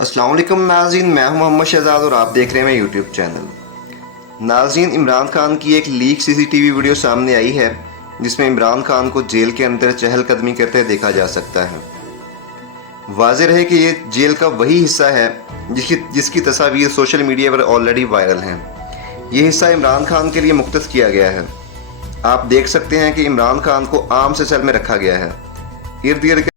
अस्सलाम वालेकुम नाज़रीन, मैं हूं मोहम्मद शहजाद और आप देख रहे हैं मेरा यूट्यूब चैनल। नाज़रीन, इमरान खान की एक लीक सीसीटीवी वीडियो सामने आई है जिसमें इमरान खान को जेल के अंदर चहलकदमी करते देखा जा सकता है। वाज़ेह रहे कि ये जेल का वही हिस्सा है जिसकी तस्वीर सोशल मीडिया पर ऑलरेडी वायरल हैं। ये हिस्सा इमरान खान के लिए मुख्तस किया गया है। आप देख सकते हैं कि इमरान खान को आम से सेल में रखा गया है। इर्द गिर्द